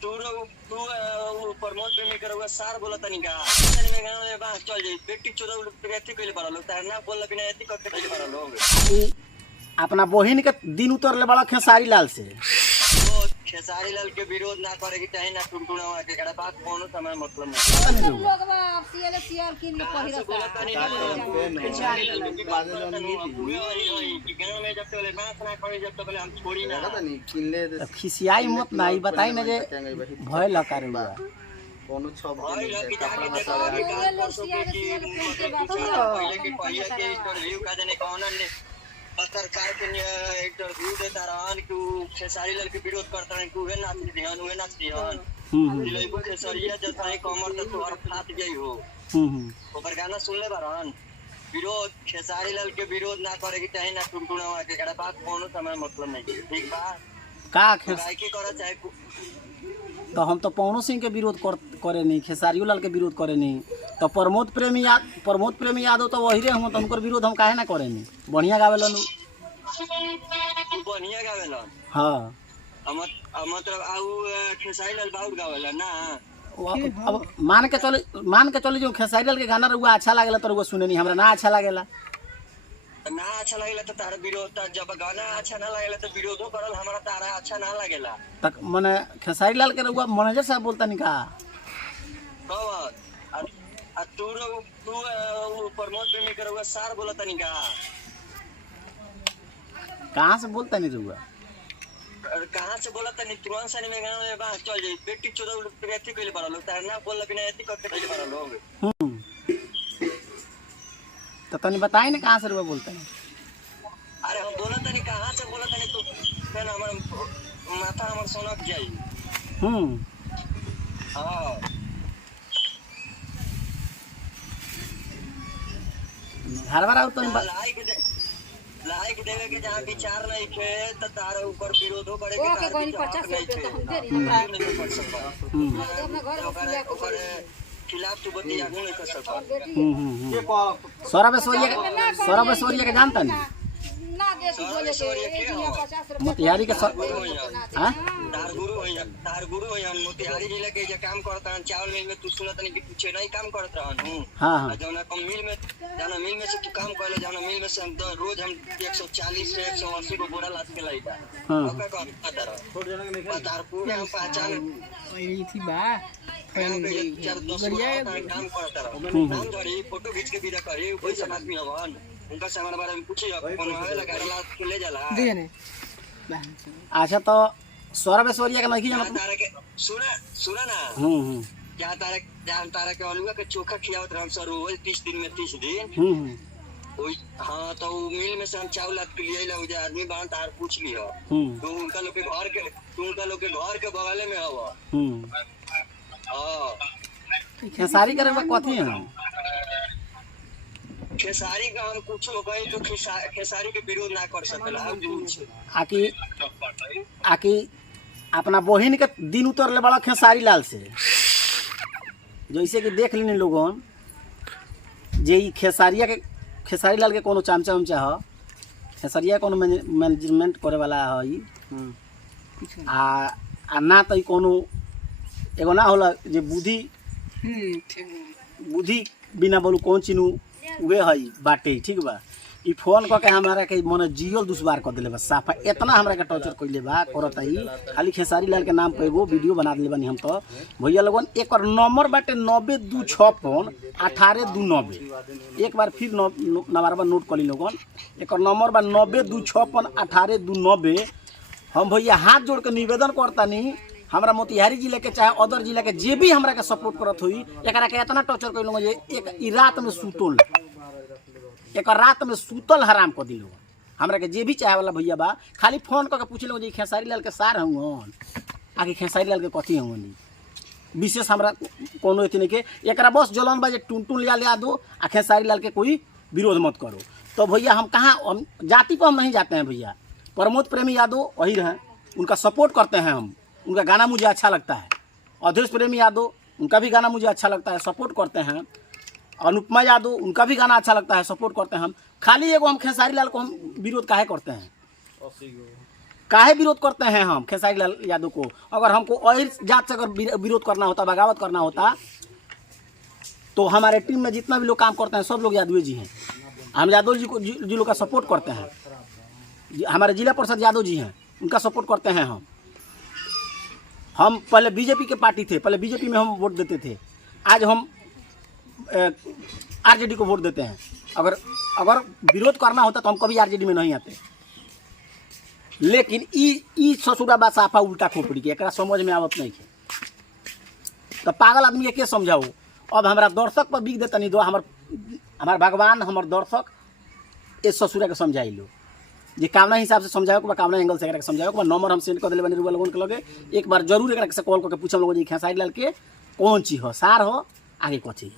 तू प्रमोद प्रेमी करोगे सार बोला तनी का में गांव में बाहर चल जाई बेटी चोदा एथी कइले बारा लोग तार ना बोलला बिना एथी करके कइले बारा लोग अपना बहिन के दिन उतरले बड़ा खेसारी लाल से वो खेसारी लाल के विरोध ना करे कि चाहे ना टुनटुनावा के कड़ा बात कोनो समय मतलब नहीं लोग बा सीएल सीएल किन के पहिरा बोला तनी खेसारी लाल के बात नहीं कि गांव में जब तक बात ना करे जब तक हम छोड़ी ना नहीं किनले खिसियाई मत ना ई बताई ना जे भय लकार हुआ कोनो छब भाई लकी जाके देखो लोग सीएल सीएल किन के बात पहले के पहले के इंटरव्यू का जने कौन ने पत्रकार के इंटरव्यू देता रहन कि खेसारी लाल के विरोध करता है कि उहे नाच ध्यान उहे नाच ध्यान दिलैबो खेसारिया जता है कमर त तोहर फाट गई हो ओकर गाना सुन ले बारन विरोध खेसारी लाल के विरोध ना करे कि चाहे ना टुनटुनावा के कड़ा बात कोनो समय मतलब नहीं ठीक बा का गाय की करे चाहे तो हम तो पवनो सिंह के विरोध करे नहीं खेसारियो लाल के विरोध करे नहीं तो प्रमोद प्रेमी यादव तो वही रे हम तो उनकर विरोध हम काहे ना करे नहीं बढ़िया गावेलन बढ़िया गावेलन हां मतलब आउ खेसारी लाल बाउर गावेलन ना अब मान के चले जो खेसारी लाल के गाना रुआ अच्छा लागेला तो रुआ सुने नहीं हमरा ना अच्छा लागेला ना अच्छा लगेला तो तारा विरोध जब गाना अच्छा ना लगेला तो विरोधो करल हमरा तारा अच्छा ना लगेला तक माने खेसारी लाल के रुआ मैनेजर साहब बोलता नहीं का कब तू प्रमोद प्रेमी करोगे सार बोला तनी का कहां से बोलता नहीं रुआ कहां से बोला तनी तुरंत सनी में गांव में बाहर चल जाई बेटी चोदा एथी कइले बारा लोग तार ना बोलला बिना एथी करके कइले बारा लोग तो तनी बताई ना कहां से रुआ बोलता है अरे हम बोला तनी कहां से बोला तनी तू फिर हमर माथा हमर सोनक जाई हां हर बार तो लाइक देवे के जहां विचार नहीं थे तो तार ऊपर विरोधो करे के ओके कोई 50 रुपए तो हम दे रही ऊपर खिलाफ तू बतिया नहीं कर सकता सौरभ ऐश्वर्या के जानता नहीं ना दे तू बोले के 50 रुपए मोतिहारी के हां तार गुरु है हम मोतिहारी जिले के जे काम करता हन चावल मिल में तू सुनत नहीं कि पीछे नहीं काम करत रहन हूं हां जौना कम मिल में जाना मिल में से तू काम करले जाना मिल में से हम रोज हम 140 से 180 को बोरा लाद के लाइदा ओका का पता रह तार पूरा हम पहचान ई थी बा काम करता रह नाम धरी फोटो खींच के विदा करी कोई सब आदमी हवन उनका से हमारे बारे में पूछी कौन आवेला गाड़ी ला के ले जाला दे ने अच्छा तो सौरभ ऐश्वर्या का नहीं जाना तारा के सुना ना जहाँ तारा के अलुआ के चोखा खियावत रहम सर रोज 30 दिन में 30 दिन हाँ तो मिल में से हम चावल लाद के लिए ला उजा आदमी बांध तार पूछ लियो तो उनका लोग के घर के बगल में हवा हां खेसारी करे में कथी है खेसारी का हम कुछ हो गए तो खेसारी के विरोध ना कर सकेला आकि अपना बहिन के दिन उतरले बड़ा खेसारी लाल से जैसे कि देख लेनी लोगन जे खेसारी लाल के कोनो चामचा उमचा ह खेसारिया कोनो मैनेजमेंट करे वाला है आ ना तो कोनो एगो ना होला जे बुद्धि बिना बोलू कौन चीनू उहे है बाटे ठीक बा ई फोन क के हमरा के मने जियल दुश्वार कर देले बा साफा इतना हमरा के टॉर्चर कइले बा करत आई खाली खेसारी लाल के नाम पे एगो वीडियो बना देले बानी हम तो भैया लोगन एकर नंबर बाटे 9256 1829 एक बार फिर नंबरबा नोट कर ली लोगन एकर नंबर बा 9256 1829 हम भैया हाथ जोड़ के निवेदन करतानी हमरा मोतिहारी जिले के चाहे अदर जिले के जे भी हमरा के सपोर्ट करत हुई एकरा के इतना टॉर्चर कइलो जे एक ई रात में सुतल एक रात में सुतल हराम कर दिलो हमरा के जे भी चाहे वाला भैया बा खाली फोन करके पूछलो जे खेसारी लाल के सार हवन आगे खेसारी लाल के कथी हवन विशेष हमरा कोनो इतने के एकरा बस जलन बा जे टुनटुन लिया दो आ खेसारी लाल के कोई विरोध मत करो तो भैया हम कहाँ जाति पर हम नहीं जाते हैं भैया प्रमोद प्रेमी यादव वही रहे उनका सपोर्ट करते हैं हम उनका गाना मुझे अच्छा लगता है अवधेश प्रेमी यादव उनका भी गाना मुझे अच्छा लगता है सपोर्ट करते हैं अनुपमा यादव उनका भी गाना अच्छा लगता है सपोर्ट करते हैं हम खाली एगो हम खेसारी लाल को हम विरोध काहे करते हैं काहे विरोध करते हैं हम खेसारी लाल यादव को? अगर हमको और जात से अगर विरोध करना होता, बगावत करना होता, तो हमारे टीम में जितना भी लोग काम करते हैं सब लोग यादव जी हैं। हम यादव जी को जी लोग का सपोर्ट करते हैं। हमारे जिला परिषद यादव जी हैं, उनका सपोर्ट करते हैं हम पहले बीजेपी के पार्टी थे, पहले बीजेपी में हम वोट देते थे, आज हम आरजेडी को वोट देते हैं। अगर विरोध करना होता तो हम कभी आरजेडी में नहीं आते। लेकिन ई ससुरा बा साफा उल्टा खोपड़ी के एकरा समझ में आवत नहीं है। तो पागल आदमी के समझाओ? अब हमारा दर्शक पर बिक देता नहीं दो, हमार भगवान हमार दर्शक इस ससुरा के समझाई लो जी, कामना हिसाब से समझाओ के कामना एंगल से समझाओ के। नंबर हम सेंड कर दिले बने लोगन के लगे, एक बार जरूर एक से कॉल करके पूछम लोग जी खेसारी लाल के कौन चीज हो, सार हो आगे कथी।